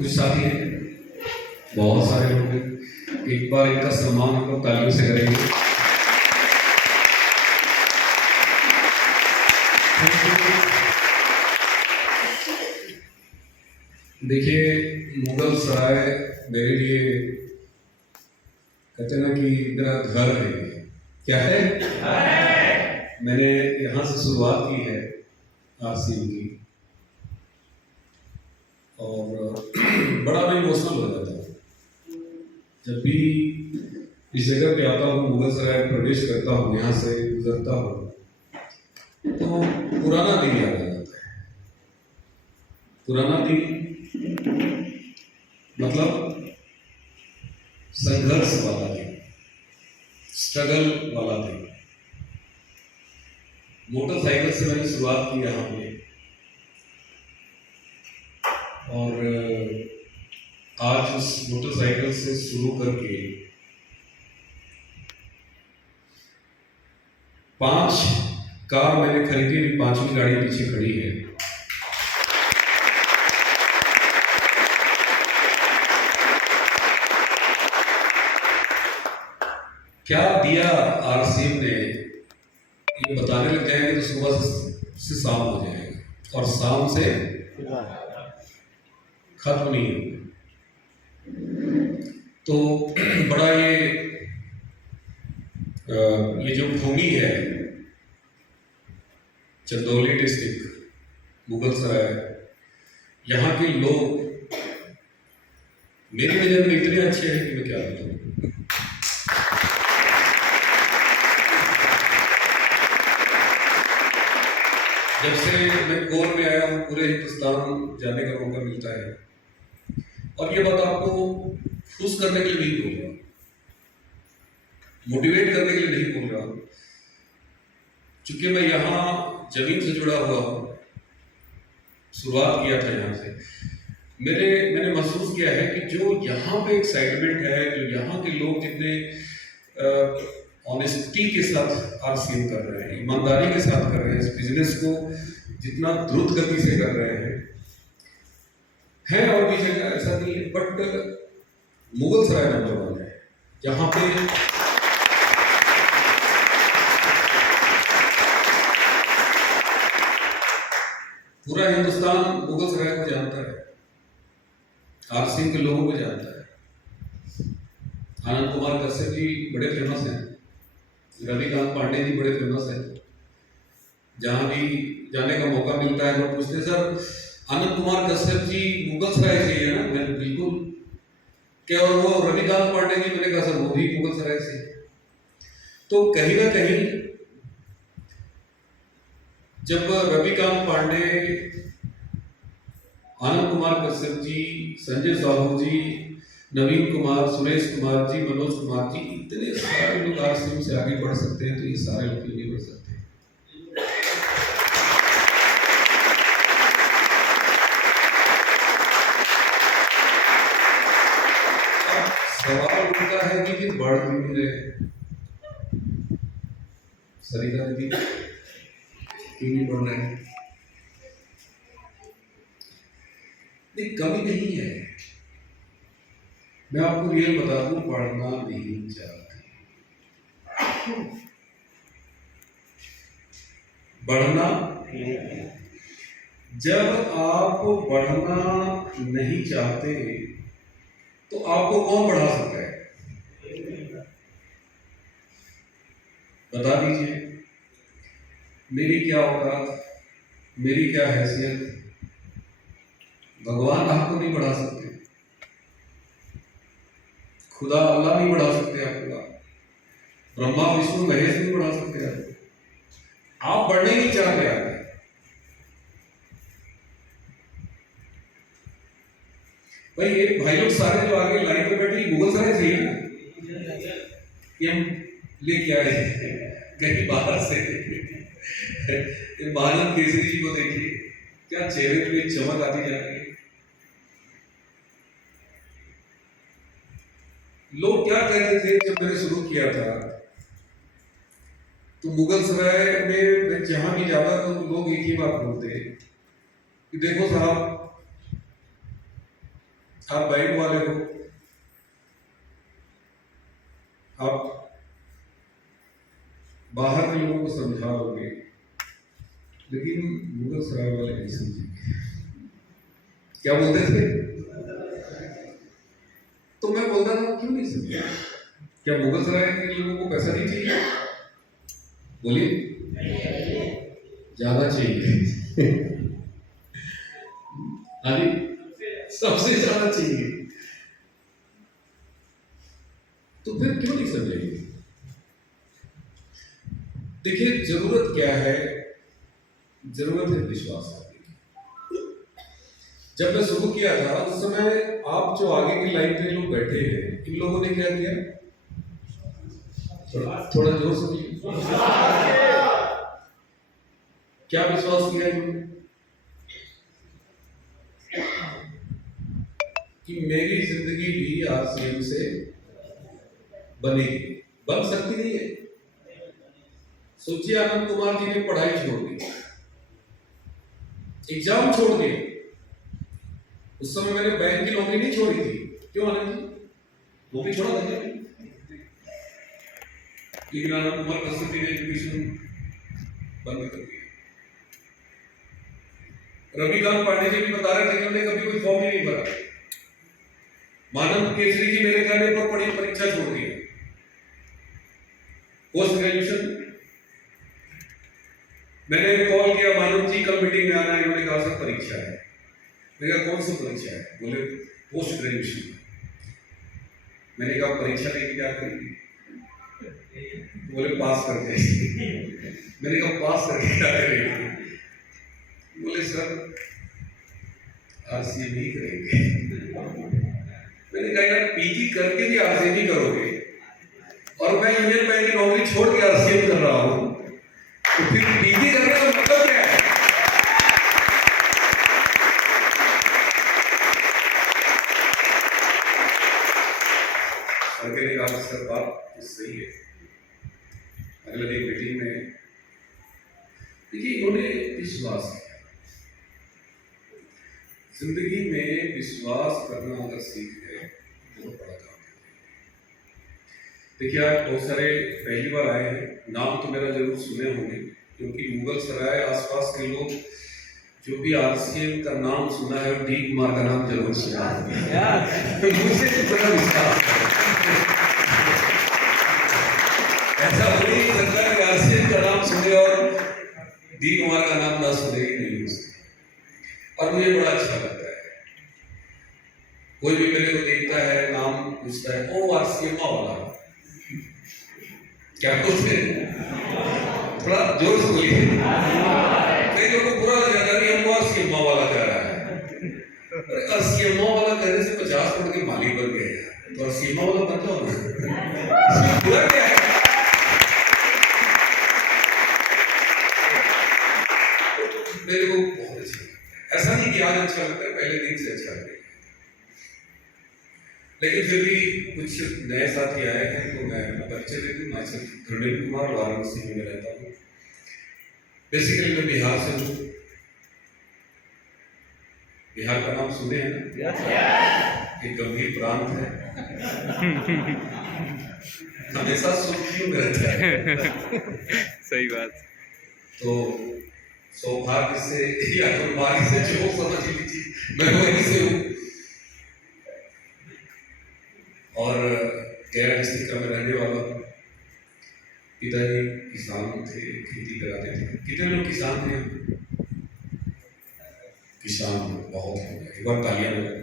कुछ साथी हैं, बहुत सारे लोग हैं। एक बार इनका सम्मान हम लोग तालियों से करेंगे। देखिए, मुगल सराय मेरे लिए कहते हैं ना कि मेरा घर है। क्या है? मैंने यहाँ से शुरुआत की है आरसीएम की, और बड़ा मैं इमोशनल हो जाता हूँ जब भी इस जगह पे आता हूँ, मुगल सराय प्रवेश करता हूँ, यहाँ से गुजरता हूँ तो पुराना दिन याद आ जाता है। पुराना दिन मतलब संघर्ष वाला दिन, स्ट्रगल वाला दिन। मोटरसाइकिल से मैंने शुरुआत की यहाँ पे, और आज उस मोटरसाइकिल से शुरू करके 5 कार मैंने खरीदी, 5वीं गाड़ी पीछे खड़ी है। क्या दिया आरसीएम ने, ये बताने लग जाएंगे तो सुबह से शाम हो जाएगा, और शाम से खत्म नहीं होगा। तो बड़ा ये जो भूमि है, चंदौली डिस्ट्रिक्ट, मुगल सराय, यहाँ के लोग मेरी नज़र में इतने अच्छे हैं कि मैं क्या बताऊँ। जब से मैं कोर में आया हूँ, पूरे हिंदुस्तान जाने का मौका मिलता है, और ये बात आपको खुश करने के लिए नहीं बोल रहा, मोटिवेट करने के लिए नहीं बोल रहा, चूंकि मैं यहाँ जमीन से जुड़ा हुआ हूँ, शुरुआत किया था यहाँ से। मैंने महसूस किया है कि जो यहाँ पे एक्साइटमेंट है, जो यहाँ के लोग जितने ऑनेस्टी के साथ आरसीएम कर रहे हैं, ईमानदारी के साथ कर रहे हैं, इस बिजनेस को जितना द्रुत गति से कर रहे हैं और भी जगह ऐसा नहीं है, बट मुगल सराय नंबर 1 है। यहाँ पे पूरा हिंदुस्तान मुगल सराय को जानता है, आरसीएम के लोगों को जानता है। आनंद कुमार कश्यप जी बड़े फेमस हैं, रविकांत पांडे जी बड़े फेमस हैं। जहाँ भी जाने का मौका मिलता है लोग पूछते हैं, सर आनंद कुमार कश्यप जी मुगल सराय से है ना? मैंने बिल्कुल। क्या और वो रविकांत पांडे जी? मैंने कहा सर वो भी मुगल सराय से। तो कहीं ना कहीं जब रविकांत पांडे, आनंद कुमार कश्यप जी, संजय साहू जी, नवीन कुमार, सुरेश कुमार जी, मनोज कुमार जी, इतने सारे लोग आरसीएम से आगे बढ़ सकते हैं, तो ये सारे लोग क्यों नहीं बढ़ सकते? सवाल उठता है कि फिर बढ़ क्यों नहीं रहे? सरिता दीदी क्यों नहीं बढ़ रहे? नहीं, कमी नहीं है। मैं आपको रियल बता दूं, बढ़ना नहीं चाहते, बढ़ना। जब आप बढ़ना नहीं चाहते तो आपको कौन बढ़ा सकता है? बता दीजिए। मेरी क्या औकात, मेरी क्या हैसियत? भगवान आपको नहीं बढ़ा सकते, खुदा अल्लाह नहीं बढ़ा सकते आपको, ब्रह्मा विष्णु महेश नहीं बढ़ा सकते आपको। आप बढ़ने नहीं चाहते आगे। भाई ये भाई लोग सारे जो आगे लाइन पे बैठे मुगल सराय से ही ना, ये हम लेके आए कहीं बाहर से। बालन केसरी जी को देखिए, क्या चेहरे पे चमक आती जा रही है। लोग क्या कहते थे जब मैंने शुरू किया था, तो मुगल सराय में मैं जहां भी जाता तो लोग एक ही बात बोलते कि देखो साहब, आप बैंक वाले हो, आप बाहर के लोगों को समझाओगे, लेकिन मुगल सराय वाले नहीं समझेंगे। क्या बोलते थे? तो मैं बोलता था क्यों नहीं समझे? क्या मुगल सराय के लोगों को पैसा नहीं चाहिए? बोलिए, ज्यादा चाहिए। हाँ जी, सबसे ज्यादा चाहिए। तो फिर क्यों नहीं समझेंगे? देखिए, जरूरत क्या है? जरूरत है विश्वास करने की। जब मैं शुरू किया था उस समय आप जो आगे की लाइन में लोग बैठे हैं, इन लोगों ने क्या किया? थोड़ा जोर से बोलिए। क्या विश्वास किया इन्होंने? कि मेरी जिंदगी भी आरसीएम से बनेगी। बन सकती नहीं है। सोचिए, आनंद कुमार जी ने पढ़ाई छोड़ दी, एग्जाम छोड़ दिए। उस समय मैंने बैंक की नौकरी नहीं छोड़ी थी। क्यों आनंद जी? नौकरी छोड़ा था क्या? लेकिन आनंद कुमार कश्यप जी ने एजुकेशन बंद कर दिया। रविकांत पांडे जी भी बता रहे थे कि उन्होंने कभी कोई फॉर्म ही नहीं भरा। मानंद केसरी जी मेरे कहने पर पढ़ी परीक्षा छोड़ दी। पोस्ट ग्रेजुएशन मैंने कॉल किया, मानंद जी कल मीटिंग में आना है। इन्होंने कहा सर परीक्षा है। मैंने कहा कौन सी परीक्षा है? बोले पोस्ट ग्रेजुएशन। मैंने कहा परीक्षा लेके क्या करेंगे? बोले पास करके। मैंने कहा पास करके क्या करेंगे? बोले सर आरसीएम ही करेंगे। मैंने कहा यार पीजी करके भी आरसीएम ही करोगे और मैं यूनियन बैंक की नौकरी छोड़ के आरसीएम कर रहा हूं, तो फिर पीजी करने का मतलब क्या है? सर ने कहा सर बात तो सही है। अगले दिन मीटिंग में देखिए इन्होंने विश्वास किया। जिंदगी में विश्वास करना अगर सीख गए बहुत बड़ा काम है। देखिए आप बहुत सारे पहली बार आए हैं, नाम तो मेरा जरूर सुने होंगे, क्योंकि मुगल सराय आसपास के लोग जो भी आरसीएम का नाम सुना है, डी कुमार का नाम जरूर सुना है। मुझे तो बड़ा विश्वास है। ऐसा हो नहीं सकता कि आरसीएम का नाम सुने और डी कुमार का नाम ना सुने ही नहीं हो सकता। और मुझे बड़ा अच्छा लगता है, कोई भी मेरे को देखता है, नाम पूछता है, ओ आरसीएम वाला, क्या कुछ है? थोड़ा जोर से बोलिए। कई लोगों को बुरा लग जाता है, हमको आरसीएम वाला कह रहा है। अरे आरसीएम वाला कहने से 50 करोड़ के मालिक बन गए हैं, तो आरसीएम वाला बन जाओ ना। बुरा क्या है? मेरे को बहुत अच्छा लगता है। ऐसा नहीं कि आज अच्छा लगता है, पहले दिन से अच्छा लगता है। लेकिन फिर भी कुछ नए साथी आए हैं तो मैं अपना परिचय दे दूं। मैं धर्मेंद्र कुमार, वाराणसी में रहता हूँ। बेसिकली मैं बिहार से हूँ। बिहार का नाम सुने हैं ना? एक गंभीर प्रांत है, हमेशा सुर्खियों में रहता है। सही बात। तो सौभाग्य से या दुर्भाग्य से जो समझ लीजिए, मैं वहीं से हूँ। और गैर डिस्ट्रिक्ट में रहने वाला हूँ। पिताजी किसान थे, खेती कराते थे। कितने लोग किसान थे? किसान बहुत हो गए। एक बार तालियां बजाएं।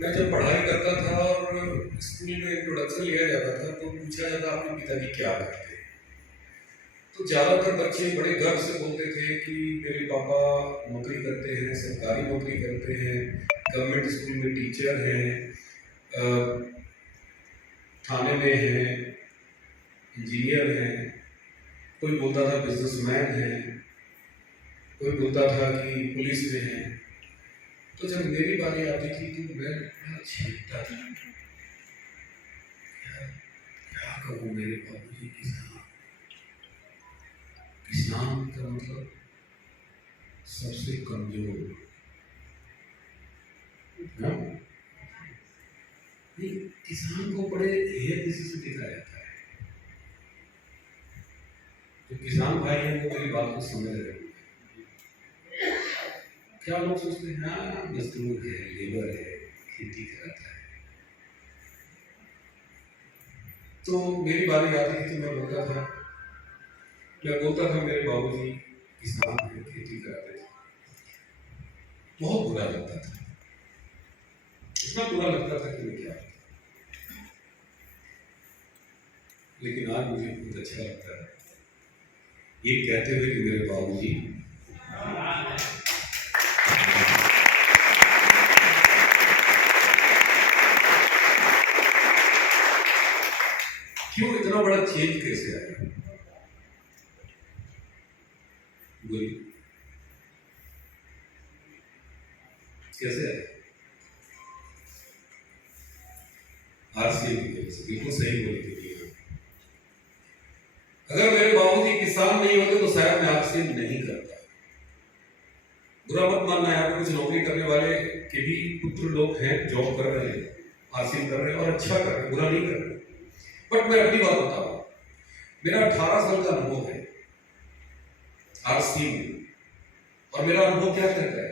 मैं जब पढ़ाई करता था और स्कूल में इंट्रोडक्शन लिया जाता था तो पूछा जाता आपके पिताजी क्या करते हैं, तो ज्यादातर बच्चे बड़े गर्व से बोलते थे कि मेरे पापा नौकरी करते हैं, सरकारी नौकरी करते हैं, गवर्नमेंट स्कूल में टीचर हैं, थाने में हैं, इंजीनियर हैं। कोई बोलता था बिजनेसमैन है, कोई बोलता था कि पुलिस में है। तो जब मेरी बारी आती थी तो मैं छीनता था, क्या कहूँ मेरे बाबू जी, किसान। किसान का मतलब सबसे कमजोर। हाँ? नहीं, किसान को बड़े हेय किसी से देखा जाता है। जो किसान भाई है वो मेरी बात को समझ रहे हैं। क्या लोग सोचते हैं हाँ मजदूर है, लेबर है, खेती कराता है। तो मेरी बारी आती थी तो मैं बोलता था मेरे बाबूजी किसान है, खेती कराते थे। बहुत बुरा लगता था, इतना बुरा लगता था कि मैं क्या। लेकिन आज मुझे बहुत अच्छा लगता है ये कहते हुए कि मेरे बाबूजी क्यों इतना बड़ा चेंज कैसे आया? बोलिए कैसे आया? आरसीएम की वजह से। बिल्कुल सही बोली थी। अगर मेरे बाबूजी किसान नहीं होते तो शायद मैं आरसीएम नहीं करता। बुरा मत मानना, यहाँ पे कुछ नौकरी करने वाले के भी पुत्र लोग हैं, जॉब कर रहे हैं, आरसीएम कर रहे हैं और अच्छा कर रहे हैं, बुरा नहीं कर रहे। बट मैं अपनी बात बता रहा हूँ, मेरा 18 साल का अनुभव है आरसीएम में, और मेरा अनुभव क्या कहता है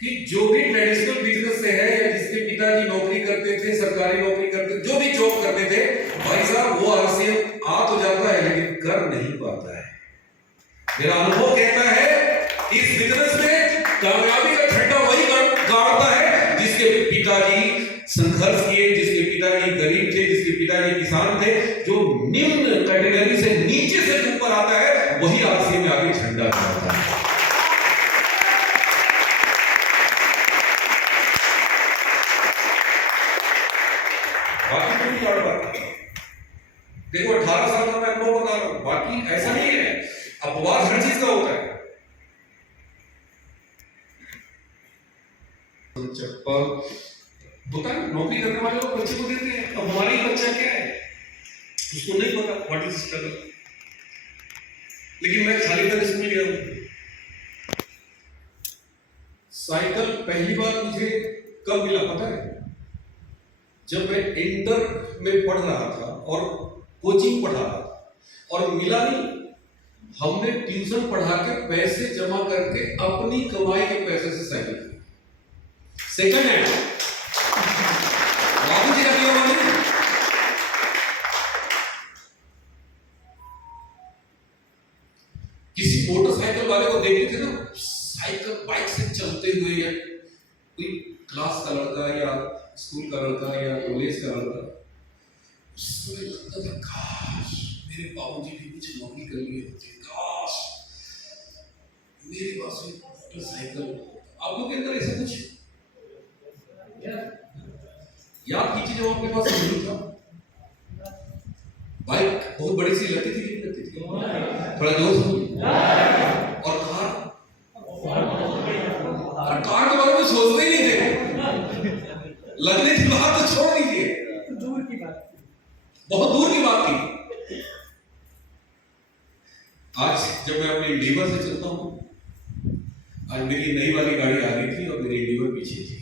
कि जो भी ट्रेडिशनल बिजनेस से है या जिसके पिताजी नौकरी करते थे, सरकारी नौकरी करते, जो भी जॉब करते थे, भाई साहब वो आरसीएम आ तो जाता है लेकिन कर नहीं पाता है। मेरा अनुभव कहता है इस बिजनेस में कामयाबी का झंडा वही गाड़ता है जिसके पिताजी संघर्ष किए, जिसके पिताजी गरीब थे, जिसके पिताजी किसान थे। जो निम्न कैटेगरी से नीचे से ऊपर आता है वही आरसीएम में आगे झंडा गाड़ता है। देखो 18 साल का मैं अनुभव बता रहा हूं, बाकी ऐसा नहीं है, अपवाद हर चीज का होता है। चप्पल होता है, नौकरी करने वाले लोग बच्चे को देते हैं। अब हमारी बच्चा क्या है उसको नहीं पता व्हाट इज स्ट्रगल। लेकिन मैं खाली पैर स्कूल गया हूं। साइकिल पहली बार मुझे कब मिला पता है? जब मैं इंटर में पढ़ रहा था और कोचिंग पढ़ा रहा था, और मिला नहीं, हमने ट्यूशन पढ़ा के पैसे जमा करके अपनी कमाई के पैसे से साइकिल खरीदी। सेकंड हैंड, बाबूजी का दिया हुआ नहीं। किसी मोटरसाइकिल वाले को देखते थे ना, साइकिल बाइक से चलते हुए, या कोई क्लास का लड़का या स्कूल का लड़का या कॉलेज का लड़का, उसमें लगता था काश मेरे बाबूजी भी कुछ नौकरी कर लिए होते, काश मेरे पास भी मोटरसाइकिल। आप लोग के अंदर ऐसा कुछ याद कीजिए जब आपके पास नहीं था? बाइक बहुत बड़ी सी लगती थी, नहीं लगती थी? थोड़ा जोर से बोलिए। और कार के बारे में सोचते ही नहीं थे, लगने की बात तो छोड़ दीजिए, दूर की बात, बहुत दूर की बात थी। आज जब मैं अपने इंडिवर से चलता हूं, आज मेरी नई वाली गाड़ी आगे थी और मेरी इंडिवर पीछे थी,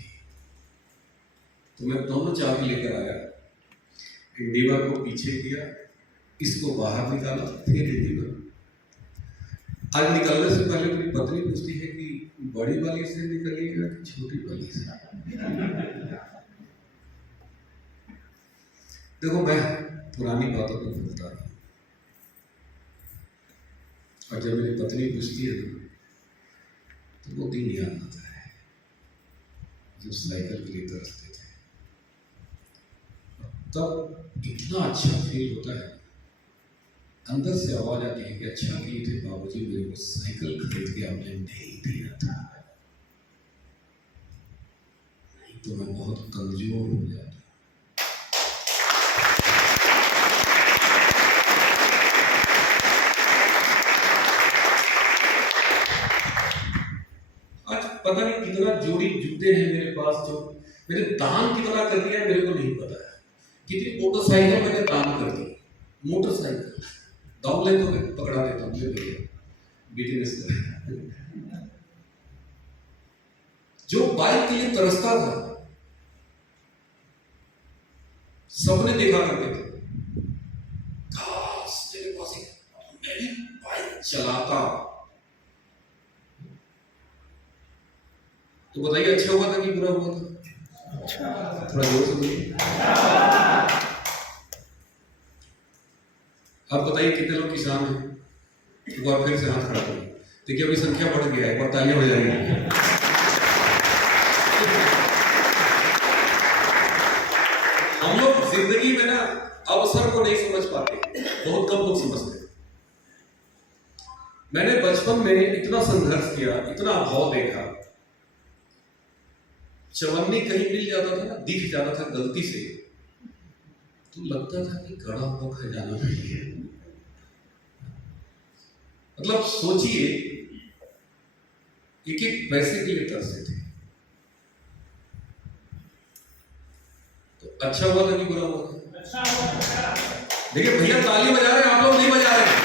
तो मैं दोनों चाबी लेकर आया, इंडिवर को पीछे किया, इसको बाहर निकाला, फिर इंडिवर। आज निकलने से पहले मेरी पत्नी पूछती है कि बड़ी वाली से निकलिएगा कि छोटी वाली से? देखो मैं पुरानी बातों को भूलता नहीं, और जब मेरी पत्नी पूछती है तो वो दिन याद आता है जब साइकिल के लिए तरसते थे। तब इतना अच्छा फील होता है, अंदर से आवाज आती है कि अच्छा किए थे बाबूजी, मेरे को साइकिल खरीद के आपने नहीं दिया था, नहीं तो मैं बहुत कमजोर हो जाता। आज पता नहीं कितना जोड़ी जूते हैं मेरे पास, जो मैंने दान कितना कर दिया मेरे को नहीं पता है। कितनी मोटरसाइकिल मैंने दान कर दी, मोटरसाइकिल डाउनलाइन तो मैं पकड़ा देता हूँ, बिजनेस जो बाइक के लिए तरसता था, सबने देखा करते थे, काश मेरे पास एक बाइक चलाता। तो बताइए अच्छा हुआ था कि बुरा हुआ था? थोड़ा जोर से बोलिए। आप बताइए कितने लोग किसान हैं? एक बार फिर से हाथ खड़ा करिए। देखिए अभी संख्या बढ़ गया है, एक बार तालियां हो जाएंगी। हम लोग जिंदगी में ना अवसर को नहीं समझ पाते, बहुत कम लोग समझते हैं। मैंने बचपन में इतना संघर्ष किया, इतना अभाव देखा। चवन्नी कहीं मिल जाता था ना, दिख जाता था गलती से, तो लगता था कि गड़ा हुआ खजाना नहीं है। मतलब सोचिए, एक एक पैसे के लिए तरसते थे। तो अच्छा हुआ था कि बुरा हुआ था? देखिए भैया ताली बजा रहे हैं, आप लोग नहीं बजा रहे हैं।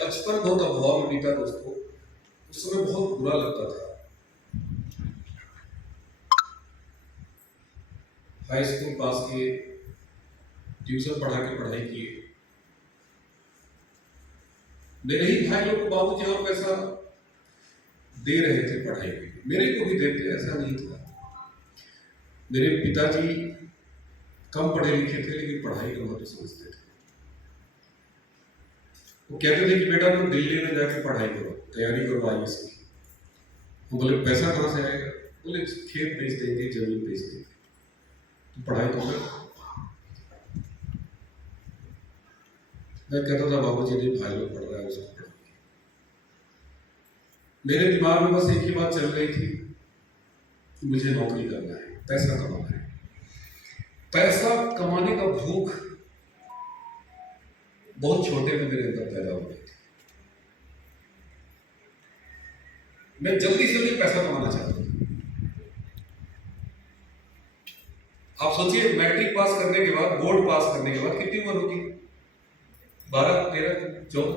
बचपन बहुत अभाव में बीता दोस्तों, उस समय बहुत बुरा लगता था। हाई स्कूल पास किए, ट्यूशन पढ़ा के पढ़ाई किए। मेरे ही भाई लोग को बाबूजी और पैसा दे रहे थे पढ़ाई के लिए, मेरे को भी देते, ऐसा नहीं था। मेरे पिताजी कम पढ़े लिखे थे लेकिन पढ़ाई का बहुत समझते थे। वो कहते थे कि बेटा तुम दिल्ली में जाके पढ़ाई करो, तैयारी करो IAS की। हम बोले पैसा कहाँ से आएगा? बोले खेत बेच देंगे, जमीन बेच देंगे, तुम पढ़ाई तो कर। मैं कहता था बाबूजी नहीं, भाई लोग पढ़ रहा है उसको पढ़ाओ। मेरे दिमाग में बस एक ही बात चल रही थी, मुझे नौकरी करना है, पैसा कमाना है। पैसा कमाने का भूख बहुत छोटे में मेरे अंदर पैदा हो गई थी। मैं जल्दी से जल्दी पैसा कमाना चाहता था। आप सोचिए, मैट्रिक पास करने के बाद, बोर्ड पास करने के बाद कितनी उम्र होगी? 12, 13, 14।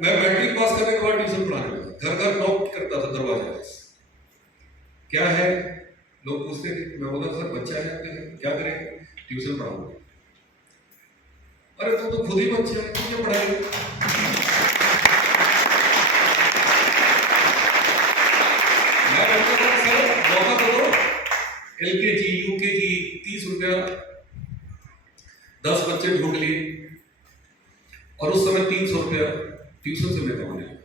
मैं मैट्रिक पास करने के बाद ट्यूशन पढ़ाने लगा, घर घर नॉक करता था दरवाजा। क्या है? लोग पूछते थे, मैं बोलता सर बच्चा है आपके घर, क्या करें? ट्यूशन पढ़ाऊंगा। अरे तुम तो खुद ही बच्चा है, क्यों पढ़ाएंगे? मैं बोलता था सर मौका तो दो, LKG UKG 30 रुपया, 10 बच्चे ढूंढ लिए, और उस समय 300 रुपया ट्यूशन से मैं कमाने लगा।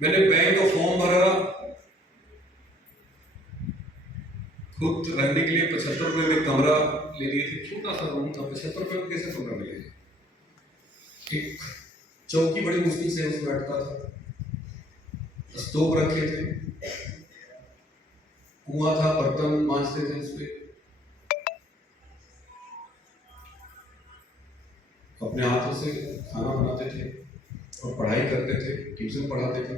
मैंने बैंक का फॉर्म भरा, खुद रहने के लिए 75 रुपये में कमरा ले लिए थे। छोटा सा रूम था, 75 रुपये में कैसे कमरा मिलेगा? एक चौकी बड़ी मुश्किल से उसमें बैठता था, स्टोव रखे थे, कुआं था, बर्तन मांजते थे उसपे, अपने हाथों से खाना बनाते थे और पढ़ाई करते थे, ट्यूशन पढ़ाते थे।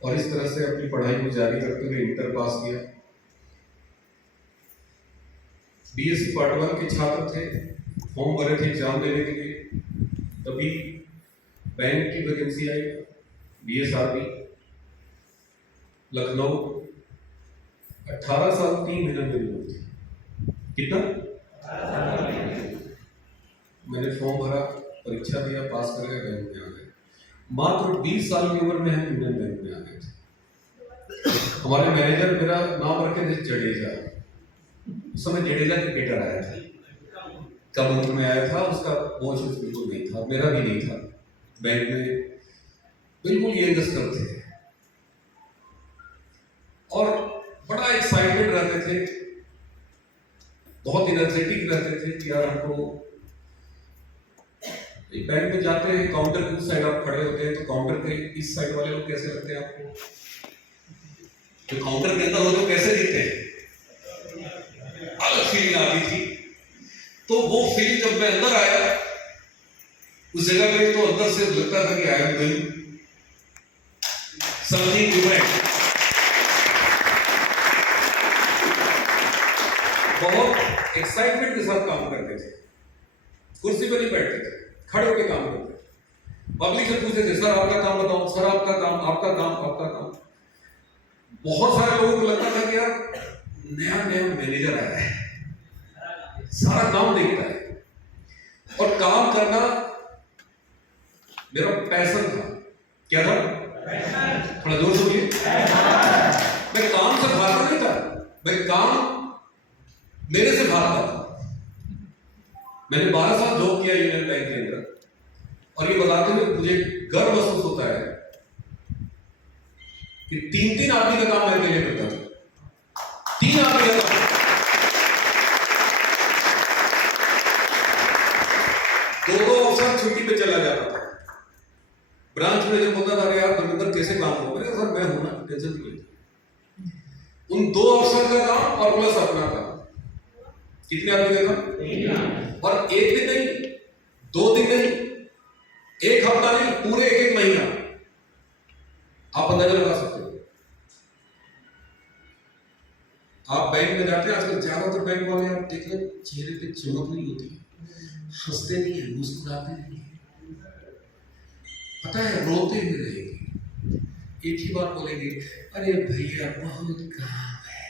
और इस तरह से अपनी पढ़ाई को जारी करते हुए इंटर पास किया। BSc पार्ट 1 के छात्र थे, फॉर्म भरे थे एग्जाम देने के लिए, तभी बैंक की वैकेंसी आई, BSRB लखनऊ। 18 साल 3 महीने मेरी उम्र थी। कितना? मैंने फॉर्म भरा, परीक्षा दिया, पास कर गया, बैंक में आ गए। मात्र 20 साल की उम्र में हम इंडियन बैंक में आ गए थे। हमारे मैनेजर मेरा नाम रखे थे जडेजा। उस समय जडेजा क्रिकेटर आया था, कम उम्र में आया था, उसका वॉच बिल्कुल नहीं था, मेरा भी नहीं था। बैंक में बिल्कुल यंगस्टर थे और बड़ा एक्साइटेड रहते थे, बहुत एनर्जेटिक रहते थे कि यार हमको। बैंक में जाते हैं, काउंटर के उस साइड आप खड़े होते हैं, तो काउंटर के इस साइड वाले लोग कैसे लगते हैं आपको? जो काउंटर के अंदर हो तो कैसे दिखते हैं? अलग फीलिंग आ गई थी। तो वो फीलिंग जब मैं अंदर आया उस जगह पे तो अंदर से लगता था कि I am doing something different. बहुत एक्साइटमेंट के साथ काम करते थे, कुर्सी पर नहीं बैठते थे, खड़े होकर काम करते थे। पब्लिक से पूछते थे, सर आपका काम बताओ, सर आपका काम, आपका काम, आपका काम। बहुत सारे लोगों को लगता था कि यार नया नया मैनेजर आया है, सारा काम देखता है। और काम करना मेरा पैशन था। क्या था? थोड़ा जोर से बोलिए। मैं काम से भागता नहीं था, मैं काम मेरे से भागता था। मैंने 12 साल जॉब किया यूनियन बैंक के अंदर, और ये बताते हुए मुझे गर्व महसूस होता है कि 3-3 आदमी का काम मैं अकेले करता था। 3 आदमी का काम, 2-2 अफसर छुट्टी पे चला जाता था। ब्रांच में जब बोलता था यार धर्मेंद्र कैसे काम हो, मैंने कहा सर मैं हूं ना, टेंशन नहीं लेते। उन 2 अफसर का काम और प्लस अपना काम, कितने आदमी का काम? और 1 दिन नहीं, 2 दिन नहीं, 1 हफ्ता नहीं, पूरे 1-1 महीना। आप अंदाजा लगा सकते हो। आप बैंक में जाते हैं, आजकल ज्यादातर बैंक वाले आप देख लें, चेहरे पे चमक नहीं होती, हंसते नहीं है, मुस्कुराते नहीं है, पता है रोते हुए रहेंगे। एक ही बात बोलेंगे, अरे भैया बहुत काम है।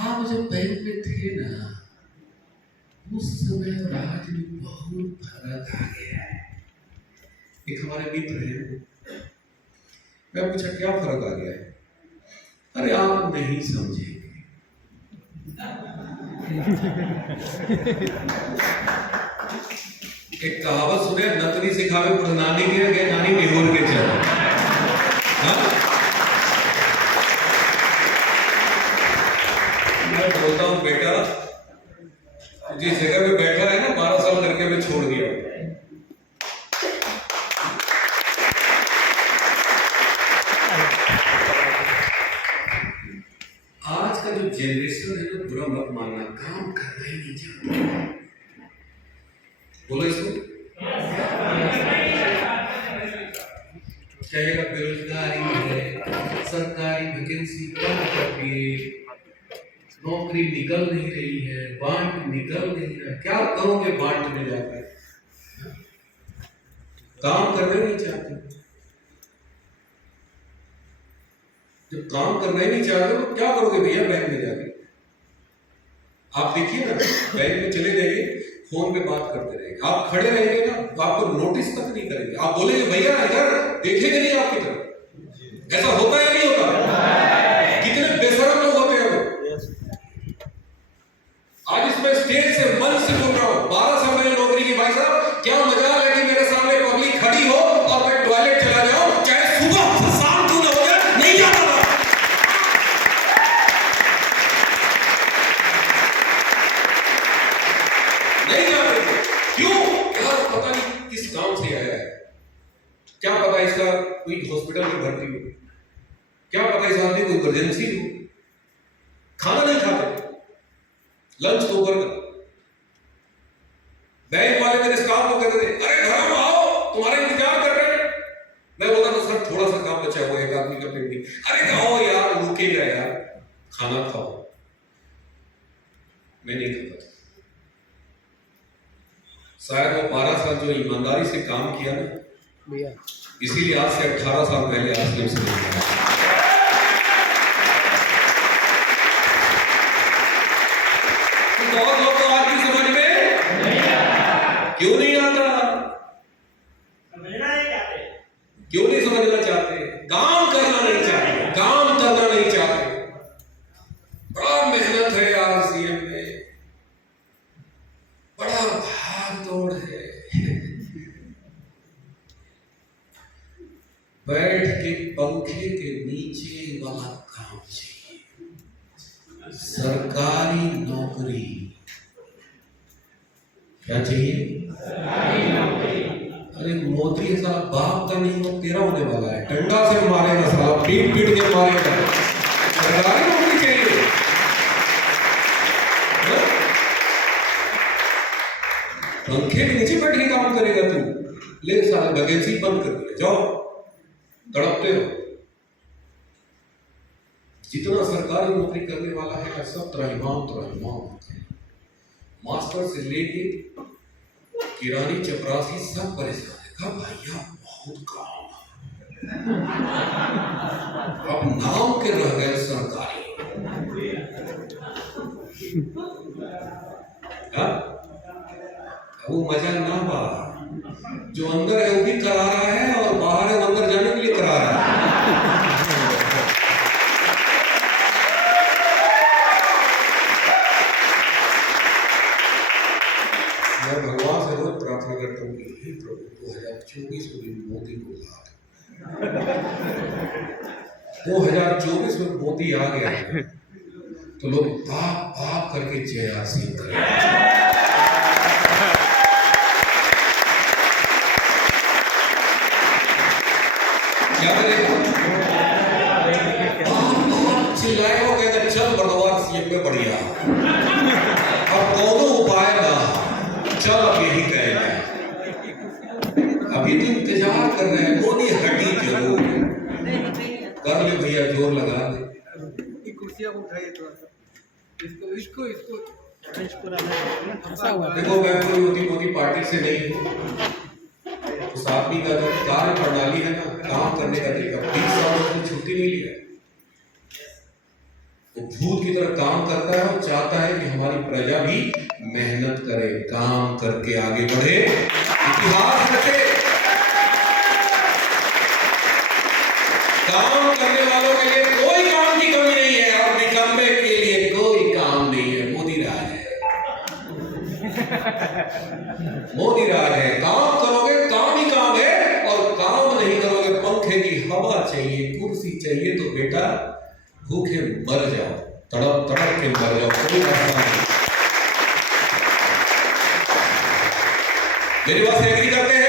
आप जब बैंक में थे ना, उस समय और आज में बहुत फर्क आ गया है। एक हमारे मित्र हैं, मैं पूछा क्या फर्क आ गया है? अरे आप नहीं समझेंगे। एक कहावत सुने, नतनी सिखावे नानी के नानी निहोर के चल। मैं बोलता हूँ बेटा, जिस जगह पे बैठा है ना, 12 साल करके मैं छोड़ दिया। आज का जो जनरेशन है ना, बुरा मत मानना, काम करना ही नहीं चाहता। बोलो इसको, कहेगा बेरोजगारी है, सरकारी वैकेंसी कम करती है, नौकरी निकल नहीं रही है, बांट निकल नहीं रहा। क्या करोगे बांट में जाकर? काम करना नहीं चाहते। जब काम करना ही नहीं चाहते तो क्या करोगे भैया बैंक में जाके? आप देखिए ना, बैंक में चले जाइए, फोन पे बात करते रहेंगे। आप खड़े रहेंगे ना तो आपको नोटिस तक नहीं करेंगे। आप बोलेंगे भैया इधर देखेंगे नहीं आपकी तरफ। ऐसा होता है नहीं होता? कितने बेशरम लोग होते हैं वो। आज इसमें स्टेज से मन से बोल रहा हूं, 12 साल मैंने नौकरी की भाई साहब, क्या मजाल है कि मेरे सामने पब्लिक खड़ी हो और मैं टॉयलेट चला जाऊं, चाहे सुबह से शाम क्यों ना हो जाए, नहीं जाता था। नहीं जाते थे। क्यों? यार पता नहीं किस काम से आया है, क्या पता इसका कोई हॉस्पिटल में भर्ती हो, क्या पता इस आदमी को इमरजेंसी हो। खाना नहीं खाते, लंच दोपहर का। बैंक वाले मेरे स्टाफ को कहते थे, अरे घर में आओ, तुम्हारा इंतजार कर रहे हैं। मैं बोलता था सर थोड़ा सा काम बचा हुआ है, एक आदमी का पेंडिंग। अरे आओ यार, रुकेगा यार, खाना खाओ। मैं नहीं खाता था। शायद वो 12 साल जो ईमानदारी से काम किया ना, इसीलिए आज से 18 साल पहले आज से बहुत लोग तो आज की समझ में क्यों नहीं आता? समझना नहीं चाहते। क्यों नहीं समझना चाहते? काम करना नहीं चाहते, काम करना नहीं चाहते। बड़ा मेहनत है यार सीएम में, बड़ा भाग दौड़ है। बैठ के पंखे के नीचे वाला काम चाहिए, सरकारी नौकरी। क्या चाहिए? सरकारी नौकरी। अरे मोदी साला बाप का नहीं, वो तेरा होने वाला है, डंडा से मारेगा साला, पीट पीट के मारेगा। सरकारी नौकरी चाहिए। पंखे के नीचे बैठ के काम ले सारे वैकेंसी बंद कर दिया, जाओ तड़पते हो। जितना सरकारी नौकरी करने वाला है सब त्राहिमाम, मास्टर से लेके किरानी चपरासी सब परेशान है। कहा भैया बहुत काम, अब नाम के रह गए सरकारी। वो मजा ना बा, जो अंदर है वो भी करा रहा है और बाहर है अंदर जाने के लिए करा रहा है। मैं भगवान से रोज प्रार्थना करता हूँ कि हे प्रभु 2024 में मोदी को ला दे। 2024 में मोदी आ गया तो लोग बाप बाप करके जय आसीन करें। क्या करेगा? चिल्लाए हो कहते चल बर्दवार सीएम पे बढ़िया, अब दोनों उपाय ना, चल अब यही करेंगे। अभी तो इंतजार कर रहे हैं, मोदी हटी जरूर कर ले भैया, जोर लगा दे। कुर्सियां उठाइए थोड़ा सा, इसको देखो मैं कोई मोदी पार्टी से नहीं हूँ, उस आदमी का जो कार्य प्रणाली है ना, काम करने का तरीका, 20 साल उसने छुट्टी नहीं लिया, वो भूत की तरह काम करता है और चाहता है कि हमारी प्रजा भी मेहनत करे, काम करके आगे बढ़े, इतिहास रचे। काम करने वालों के लिए कोई काम की कमी नहीं है और निकम्मे के लिए कोई काम नहीं है। मोदी राज है, मोदी राज है। काम करोगे काम ही काम है, और काम नहीं करोगे पंखे की हवा चाहिए, कुर्सी चाहिए, तो बेटा भूखे मर जाओ, तड़प तड़प के मर जाओ, कोई रास्ता नहीं। मेरी बात से एग्री करते हैं?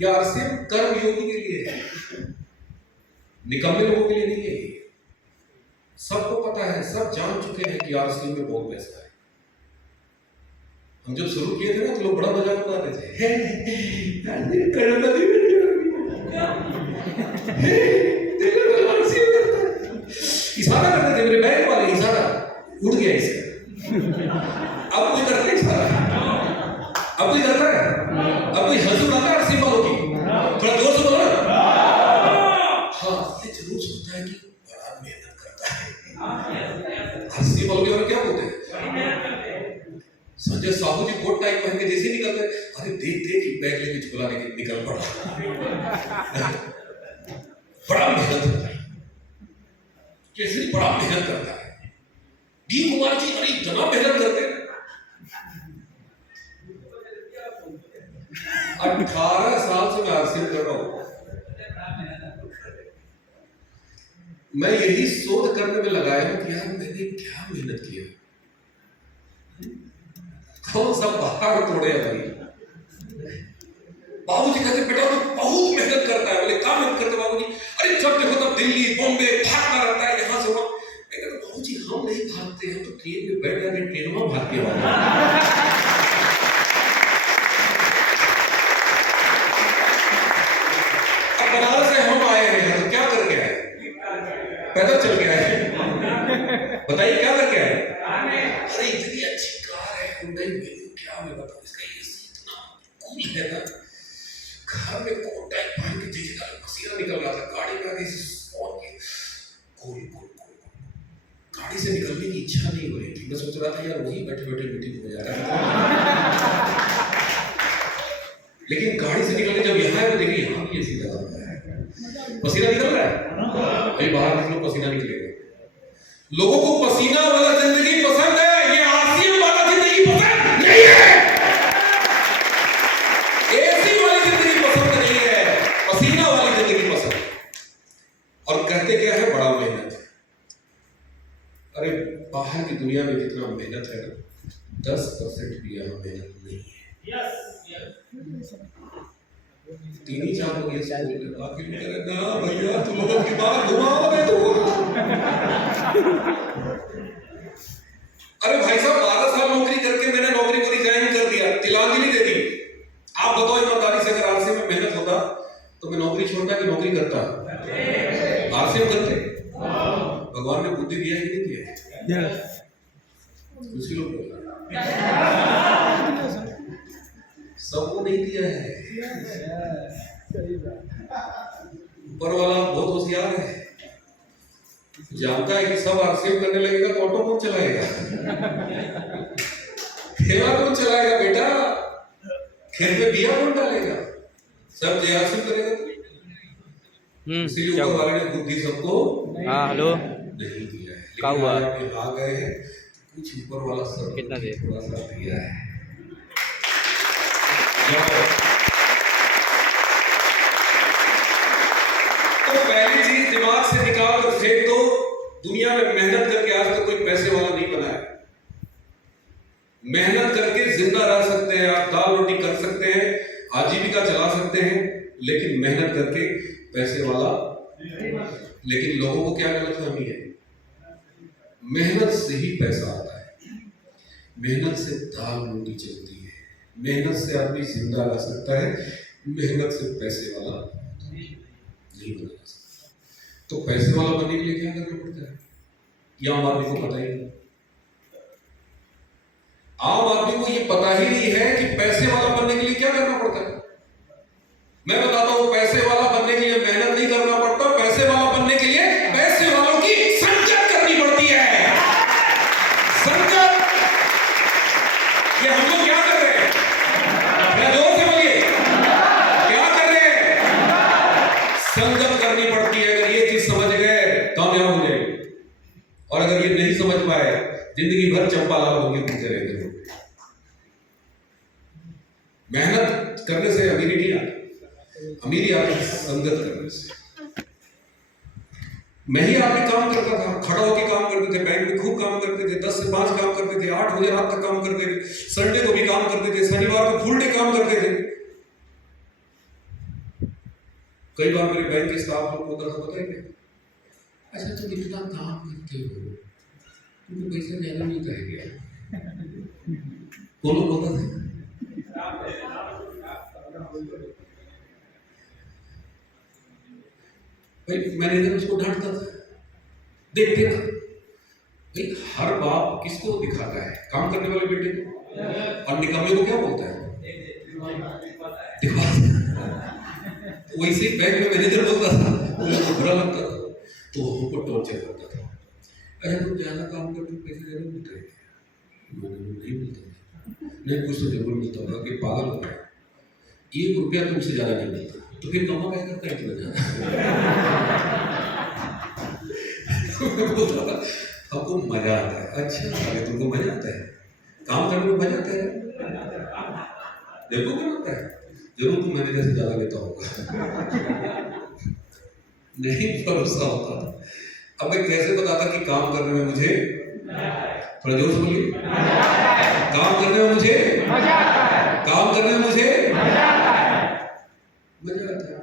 यार सिर्फ कर्मयोगी के लिए है, निकम्मे लोगों के लिए नहीं है। सबको पता है, सब जान चुके हैं कि आरसीएम में बहुत पैसा है। हम जब शुरू किए थे ना तो लोग बड़ा मजाक उड़ाते थे, इशारा करते थे, मेरे बैंक वाले इशारा उड़ गया इसका। अब कोई करता है इशारा, अब कोई करता है, अब कोई हंसी उड़ाता है आरसीएम वालों की, थोड़ा जोर से बोलो ना। हाँ ये जरूर सोचता है कि बड़ा मेहनत करता है। आरसीएम वालों के बारे में क्या बोलते हैं? संजय साहू जी कोट टाइप पहन के जैसे निकलते, अरे देख देख बैग लेके झोला लेके निकल पड़ा। बड़ा मेहनत करता है, केसरी बड़ा मेहनत करता है। डी कुमार जी अरे इतना मेहनत करते हैं। 18 साल से मैं आरसीएम कर रहा हूं, मैं यही शोध करने में लगाया हूं कि यार मैंने क्या मेहनत की है, कौन सा पहाड़ तोड़े भाई। बाबूजी कहते बेटा तो बहुत मेहनत करता है। बोले क्या मेहनत करते बाबूजी? अरे जब देखो तब दिल्ली बॉम्बे भागता रहता है, यहाँ से वहां। मैं कहता बाबूजी हम नहीं भागते हैं, तो ट्रेन में बैठ जाके ट्रेन में भाग के अब बनारस से हम आए हैं तो क्या करके आए? पैदल चल के आए। बताइए क्या करके आए? अरे इतनी अच्छी कार है हुंडई में, क्या मैं बताऊं, इसका एसी इतना कूल है ना, घर में कोट टाइप पहन के जैसे का पसीना निकल रहा था, गाड़ी में आके स्पॉट के कूल कूल कूल, गाड़ी से निकलने की इच्छा नहीं हो रही थी। मैं सोच रहा था यार वही बैठे बैठे मीटिंग हो जाता है, लेकिन गाड़ी से निकलने जब यहाँ है तो देखिए यहाँ भी एसी लगा हुआ है, पसीना निकल रहा है। भाई बाहर निकलो पसीना निकलेगा। लोगों को पसीना वाला जिंदगी पसंद है, ये आरसीएम वाला जिंदगी पसंद नहीं है, एसी वाली जिंदगी पसंद नहीं है, पसीना वाली जिंदगी पसंद। और कहते क्या है? बड़ा मेहनत। अरे बाहर की दुनिया में जितना मेहनत है ना, 10% भी यहाँ मेहनत नहीं है। तीन ही चार लोग ये स्कूल में बाकी कह रहे ना भैया तुम लोगों की बात घुमाओगे तो। अरे भाई साहब 12 साल नौकरी करके मैंने नौकरी को रिजाइन कर दिया, तिलांजलि दे दी। आप आप बताओ ईमानदारी से, अगर आरसीएम में मेहनत होता तो मैं नौकरी छोड़ता कि नौकरी करता? आरसीएम करते। भगवान ने बुद्धि दिया है कि नहीं दिया है? कुछ ही लोग बोल रहे हैं सबको नहीं दिया है। ऊपर वाला बहुत होशियार है, जानता है कि सब आरसीएम करने लगेगा तो ऑटो कौन चलाएगा? ठेला कौन चलाएगा बेटा? खेत में बिया कौन डालेगा? सब आरसीएम करेगा तो इसीलिए ऊपर वाले ने बुद्धि सबको हेलो नहीं दिया है। क्या हुआ? लेकिन आ गए हैं कुछ ऊपर वाला सब कितना देर? थोड़ा सा दिया है। तो पहली चीज दिमाग से निकाल कर फेंक दो, दुनिया में मेहनत करके आज तक कोई पैसे वाला नहीं बना है। मेहनत करके जिंदा रह सकते हैं आप, दाल रोटी कर सकते हैं, आजीविका चला सकते हैं, लेकिन मेहनत करके पैसे वाला। लेकिन लोगों को क्या गलतफहमी है? मेहनत से ही पैसा आता है, मेहनत से दाल रोटी चलती है, मेहनत से आदमी जिंदा रह सकता है, मेहनत से पैसे वाला नहीं बना जा सकता। तो पैसे वाला बनने के लिए क्या करना पड़ता है? ये आम आदमी को पता ही नहीं। आम आदमी को ये पता ही नहीं है कि पैसे वाला बनने के लिए क्या करना पड़ता है। मैं बताता हूं, पैसे वाला बनने के लिए मेहनत नहीं करना पड़ता, पैसे वाला बनने के लिए पैसे वालों की संगत करनी पड़ती है। संगत, ये हम लोग क्या कर रहे हैं? मैं जोर से बोलिए, क्या कर रहे हैं? संगत करनी पड़ती है। अगर ये चीज समझ गए कामयाब हो जाएंगे, और अगर ये नहीं समझ पाए जिंदगी भर चंपालाल होंगे घूमते रहेंगे। मेहनत करने से अमीरी नहीं आती, अमीरी आती संगत करने से। मैं ही आपने काम करता था, खड़ा होकर काम करते थे, बैंक में खूब काम करते थे, 10 से 5 काम करते थे, 8 बजे रात तक काम करते थे, संडे को भी काम करते थे, शनिवार को फुल डे काम करते थे। कई बार मेरे बैंक के स्टाफ लोग होता था, पता है क्या? अच्छा तुम इतना काम करते हो, तुमको पैसा ज्यादा मिलता है क्या? वो लोग होता था। भाई मैनेजर उसको डांटता था, देख देख भाई, हर बाप किसको दिखाता है? काम करने वाले बेटे को, और निकम्मे को क्या बोलता है? तो वैसे बैंक में मैनेजर बोलता था, उनको बुरा लगता था, तो हमको टॉर्चर करता था। अरे तुम ज्यादा काम करते हो, पैसे जरूर मिलते हैं? नहीं मिलता, नहीं कुछ तो जरूर मिलता होगा कि पागल हो गया, 1 रुपया तुमसे ज्यादा नहीं मिलता, तो फिर कमा क्या करता है इतना ज्यादा? बोलता था हमको मजा आता है। अच्छा अरे तुमको मजा आता है, काम करने में मजा आता है? देखो क्या होता है, जरूर तुम मैनेजर से ज्यादा लेता होगा। नहीं भरोसा होता था। अब मैं कैसे बताता कि काम करने में मुझे, थोड़ा जोर से बोलिए, काम करने में मुझे मजा आता है, काम करने में मुझे मजा आता है।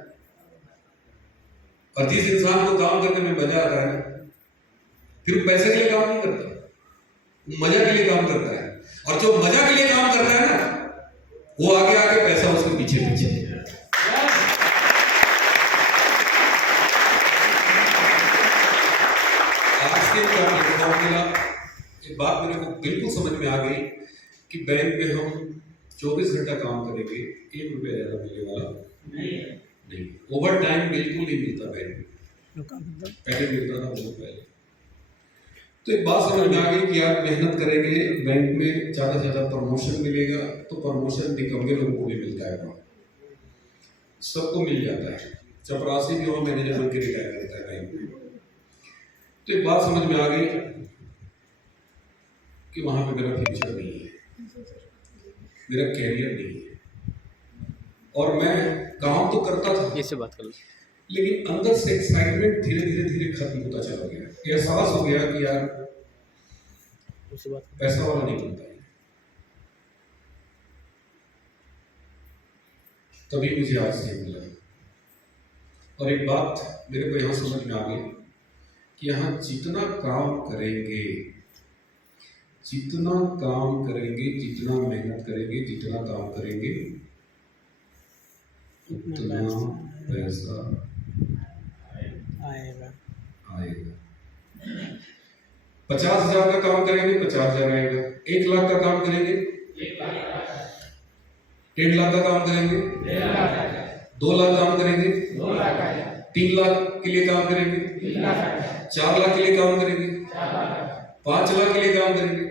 और जिस इंसान को काम करने में मजा आता है, फिर पैसे के लिए काम नहीं करता, मजा के लिए काम करता है। और जो मजा के लिए काम करता है ना, वो आगे आगे पैसा उसके पीछे पीछे। आज के प्लेटफॉर्म मिला, एक बात मेरे को बिल्कुल समझ में आ गई कि बैंक में हम 24 घंटा काम करेंगे, 1 रुपया ज्यादा मिलने वाला नहीं। ओवर टाइम बिल्कुल नहीं मिलता बैंक में, पहले मिलता था बहुत पहले। तो एक बात समझ में आ गई कि आप मेहनत करेंगे, बैंक में ज़्यादा से ज़्यादा प्रमोशन मिलेगा, तो प्रमोशन निकम्मे लोगों को भी मिलता है, वहाँ सबको मिल जाता है। चपरासी भी वहाँ मैनेजर बन के रिटायर करता है बैंक में। तो एक बात समझ में आ गई कि वहाँ पे मेरा फ्यूचर नहीं है, मेरा कैरियर नहीं है, और मैं काम तो करता था, इससे बात कर लो, लेकिन अंदर से एक्साइटमेंट धीरे धीरे धीरे खत्म होता चला गया। एहसास हो गया कि यार पैसा वाला नहीं बनता है। तभी मुझे आज से मिला, और एक बात मेरे को यहाँ समझ में आ गई कि यहाँ जितना काम करेंगे, जितना काम करेंगे, जितना मेहनत करेंगे, जितना काम करेंगे, उतना पैसा आएगा। आएगा। 50,000 का काम करेंगे 50,000 आएगा। 1 लाख का काम करेंगे 1.5 लाख का काम करेंगे 2 लाख काम करेंगे 3 लाख के लिए काम करेंगे 4 लाख के लिए काम करेंगे 5 लाख के लिए काम करेंगे